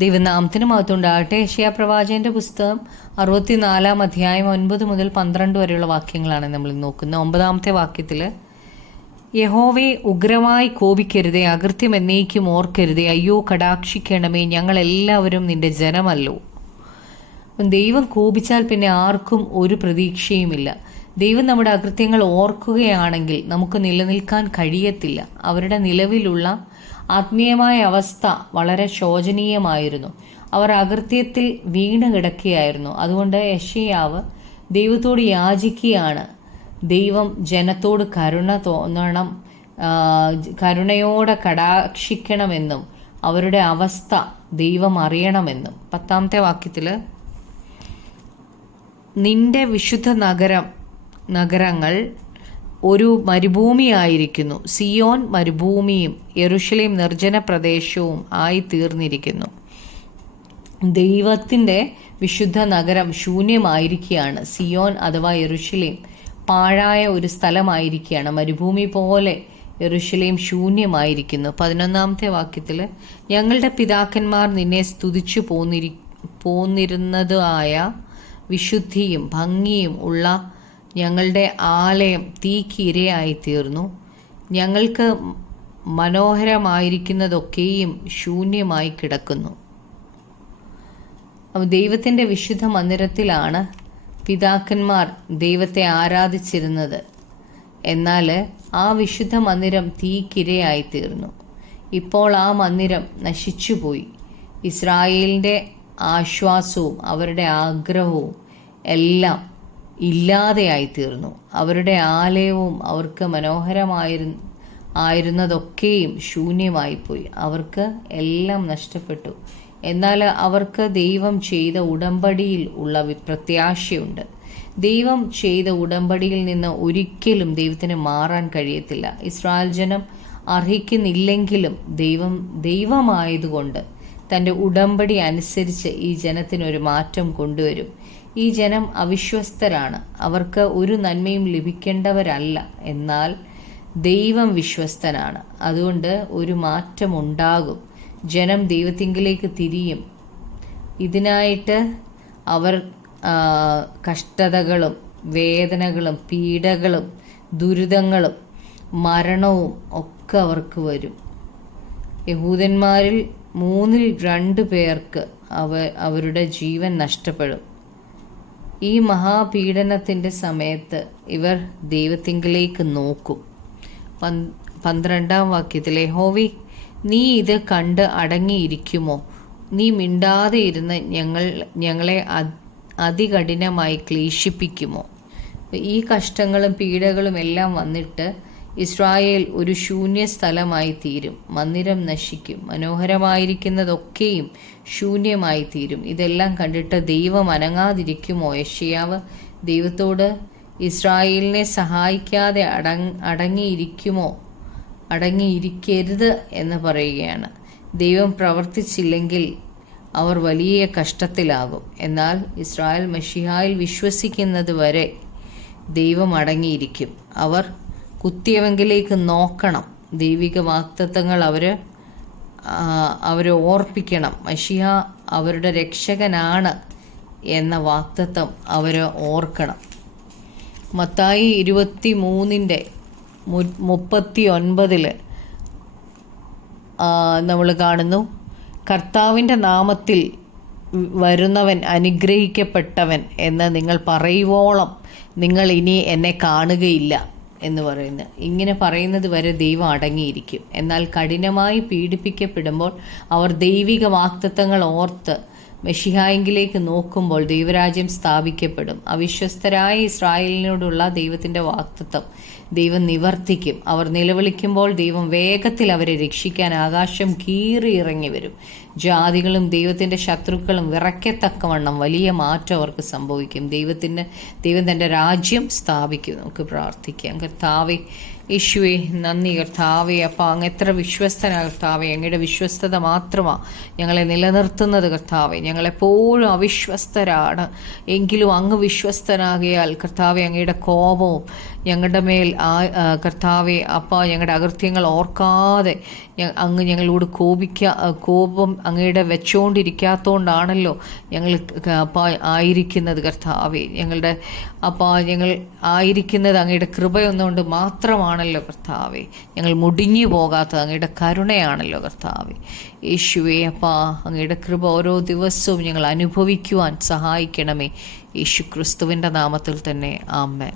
ദൈവനാമത്തിന് മഹത്വമുണ്ടാകട്ടെ. യെശയ്യാ പ്രവാചകന്റെ പുസ്തകം 64 അധ്യായം 9 മുതൽ 12 വരെയുള്ള വാക്യങ്ങളാണ് നമ്മൾ നോക്കുന്നത്. 9-ാമത്തെ വാക്യത്തിൽ, യഹോവേ, ഉഗ്രമായി കോപിക്കരുതേ, അകൃത്യം എന്നേക്കും ഓർക്കരുതേ, അയ്യോ കടാക്ഷിക്കണമേ, ഞങ്ങളെല്ലാവരും നിന്റെ ജനമല്ലോ. ദൈവം കോപിച്ചാൽ പിന്നെ ആർക്കും ഒരു പ്രതീക്ഷയുമില്ല. ദൈവം നമ്മുടെ അകൃത്യങ്ങൾ ഓർക്കുകയാണെങ്കിൽ നമുക്ക് നിലനിൽക്കാൻ കഴിയത്തില്ല. അവരുടെ നിലവിലുള്ള ആത്മീയമായ അവസ്ഥ വളരെ ശോചനീയമായിരുന്നു. അവർ അകൃത്യത്തിൽ വീണ് കിടക്കുകയായിരുന്നു. അതുകൊണ്ട് യെശയ്യാവ് ദൈവത്തോട് യാചിക്കുകയാണ്, ദൈവം ജനത്തോട് കരുണ തോന്നണം, കരുണയോടെ കടാക്ഷിക്കണമെന്നും അവരുടെ അവസ്ഥ ദൈവം അറിയണമെന്നും. 10-ാമത്തെ വാക്യത്തിൽ, നിന്റെ വിശുദ്ധ നഗരങ്ങൾ ഒരു മരുഭൂമിയായിരിക്കുന്നു, സിയോൻ മരുഭൂമിയും യെരൂശലേം നിർജ്ജന പ്രദേശവും ആയി തീർന്നിരിക്കുന്നു. ദൈവത്തിൻ്റെ വിശുദ്ധ നഗരം ശൂന്യമായിരിക്കുകയാണ്. സിയോൻ അഥവാ യെരൂശലേം പാഴായ ഒരു സ്ഥലമായിരിക്കുകയാണ്. മരുഭൂമി പോലെ യെരൂശലേം ശൂന്യമായിരിക്കുന്നു. 11-ാമത്തെ വാക്യത്തിൽ, ഞങ്ങളുടെ പിതാക്കന്മാർ നിന്നെ സ്തുതിച്ചു പോന്നിരുന്നതായ വിശുദ്ധിയും ഭംഗിയും ഉള്ള ഞങ്ങളുടെ ആലയം തീക്കിരയായി തീർന്നു. ഞങ്ങൾക്ക് മനോഹരമായിരിക്കുന്നതൊക്കെയും ശൂന്യമായി കിടക്കുന്നു. ദൈവത്തിൻ്റെ വിശുദ്ധ മന്ദിരത്തിലാണ് പിതാക്കന്മാർ ദൈവത്തെ ആരാധിച്ചിരുന്നത്. എന്നാൽ ആ വിശുദ്ധ മന്ദിരം തീക്കിരയായി തീർന്നു. ഇപ്പോൾ ആ മന്ദിരം നശിച്ചുപോയി. ഇസ്രായേലിൻ്റെ ആശ്വാസവും അവരുടെ ആഗ്രഹവും എല്ലാം ഇല്ലാതെയായി തീർന്നു. അവരുടെ ആലയവും അവർക്ക് മനോഹരമായിരുന്നതൊക്കെയും ശൂന്യമായിപ്പോയി. അവർക്ക് എല്ലാം നഷ്ടപ്പെട്ടു. എന്നാൽ അവർക്ക് ദൈവം ചെയ്ത ഉടമ്പടിയിൽ ഉള്ള പ്രത്യാശയുണ്ട്. ദൈവം ചെയ്ത ഉടമ്പടിയിൽ നിന്ന് ഒരിക്കലും ദൈവത്തിന് മാറാൻ കഴിയത്തില്ല. ഇസ്രായേൽ ജനം അർഹിക്കുന്നില്ലെങ്കിലും ദൈവമായതുകൊണ്ട് തൻ്റെ ഉടമ്പടി അനുസരിച്ച് ഈ ജനത്തിനൊരു മാറ്റം കൊണ്ടുവരും. ഈ ജനം അവിശ്വസ്തരാണ്, അവർക്ക് ഒരു നന്മയും ലഭിക്കേണ്ടവരല്ല. എന്നാൽ ദൈവം വിശ്വസ്തനാണ്, അതുകൊണ്ട് ഒരു മാറ്റമുണ്ടാകും. ജനം ദൈവത്തിങ്കിലേക്ക് തിരിയും. ഇതിനായിട്ട് അവർ കഷ്ടതകളും വേദനകളും പീഡകളും ദുരിതങ്ങളും മരണവും ഒക്കെ അവർക്ക് വരും. യഹൂദന്മാരിൽ 2 പേർക്ക് അവരുടെ ജീവൻ നഷ്ടപ്പെടും. ഈ മഹാപീഡനത്തിൻ്റെ സമയത്ത് ഇവർ ദൈവത്തിങ്കിലേക്ക് നോക്കും. 12-ാം വാക്യത്തിൽ, യഹോവേ, നീ ഇത് കണ്ട് അടങ്ങിയിരിക്കുമോ? നീ മിണ്ടാതെ ഇരുന്ന് ഞങ്ങളെ അതികഠിനമായി ക്ലേശിപ്പിക്കുമോ? ഈ കഷ്ടങ്ങളും പീഡകളും എല്ലാം വന്നിട്ട് ഇസ്രായേൽ ഒരു ശൂന്യ സ്ഥലമായി തീരും. മന്ദിരം നശിക്കും. മനോഹരമായിരിക്കുന്നതൊക്കെയും ശൂന്യമായി തീരും. ഇതെല്ലാം കണ്ടിട്ട് ദൈവം അനങ്ങാതിരിക്കുമോ? യെശയ്യാവ് ദൈവത്തോട് ഇസ്രായേലിനെ സഹായിക്കാതെ അടങ്ങിയിരിക്കരുത് എന്ന് പറയുകയാണ്. ദൈവം പ്രവർത്തിച്ചില്ലെങ്കിൽ അവർ വലിയ കഷ്ടത്തിലാകും. എന്നാൽ ഇസ്രായേൽ മെശിഹായിൽ വിശ്വസിക്കുന്നത് വരെ ദൈവം അടങ്ങിയിരിക്കും. അവർ കുത്തിയവെങ്കിലേക്ക് നോക്കണം. ദൈവിക വാഗ്ദത്തങ്ങൾ അവരെ ഓർപ്പിക്കണം. മശിഹ അവരുടെ രക്ഷകനാണ് എന്ന വാഗ്ദത്തം അവർ ഓർക്കണം. മത്തായി 23:39 നമ്മൾ കാണുന്നു, കർത്താവിൻ്റെ നാമത്തിൽ വരുന്നവൻ അനുഗ്രഹിക്കപ്പെട്ടവൻ എന്ന് നിങ്ങൾ പറയുവോളം നിങ്ങൾ ഇനി എന്നെ കാണുകയില്ല എന്ന് പറയുന്നത്. ഇങ്ങനെ പറയുന്നത് വരെ ദൈവം അടങ്ങിയിരിക്കും. എന്നാൽ കഠിനമായി പീഡിപ്പിക്കപ്പെടുമ്പോൾ അവർ ദൈവിക വാഗ്ദത്തങ്ങൾ ഓർത്ത് മെശിഹായെങ്കിലേക്ക് നോക്കുമ്പോൾ ദൈവരാജ്യം സ്ഥാപിക്കപ്പെടും. അവിശ്വസ്തരായ ഇസ്രായേലിനോടുള്ള ദൈവത്തിൻ്റെ വാഗ്ദത്തം ദൈവം നിവർത്തിക്കും. അവർ നിലവിളിക്കുമ്പോൾ ദൈവം വേഗത്തിൽ അവരെ രക്ഷിക്കാൻ ആകാശം കീറി ഇറങ്ങി വരും. ജാതികളും ദൈവത്തിൻ്റെ ശത്രുക്കളും വിറയ്ക്കത്തക്കവണ്ണം വലിയ മാറ്റം അവർക്ക് സംഭവിക്കും. ദൈവം തൻ്റെ രാജ്യം സ്ഥാപിക്കും. നമുക്ക് പ്രാർത്ഥിക്കാം. കർത്താവേ, യേശുവേ, നന്ദി കർത്താവേ. അപ്പോൾ അങ്ങ് എത്ര വിശ്വസ്തനാ കർത്താവേ. അങ്ങയുടെ വിശ്വസ്തത മാത്രമാണ് ഞങ്ങളെ നിലനിർത്തുന്നത് കർത്താവേ. ഞങ്ങളെപ്പോഴും അവിശ്വസ്തരാണ്, എങ്കിലും അങ്ങ് വിശ്വസ്തനാകിയാൽ കർത്താവേ, അങ്ങയുടെ കോപവും ഞങ്ങളുടെ മേൽ കർത്താവെ അപ്പാ ഞങ്ങളുടെ അകൃത്യങ്ങൾ ഓർക്കാതെ അങ്ങ് ഞങ്ങളോട് കോപം അങ്ങയുടെ വെച്ചുകൊണ്ടിരിക്കാത്തതുകൊണ്ടാണല്ലോ ഞങ്ങൾ അപ്പാ ആയിരിക്കുന്നത്. കർത്താവെ ഞങ്ങളുടെ അപ്പാ ഞങ്ങൾ ആയിരിക്കുന്നത് അങ്ങയുടെ കൃപയൊന്നുകൊണ്ട് മാത്രമാണല്ലോ കർത്താവെ. ഞങ്ങൾ മുടിഞ്ഞു പോകാത്തത് അങ്ങയുടെ കരുണയാണല്ലോ കർത്താവെ. യേശുവേ അപ്പാ അങ്ങയുടെ കൃപ ഓരോ ദിവസവും ഞങ്ങൾ അനുഭവിക്കുവാൻ സഹായിക്കണമേ. യേശു ക്രിസ്തുവിൻ്റെ നാമത്തിൽ തന്നെ ആമേൻ.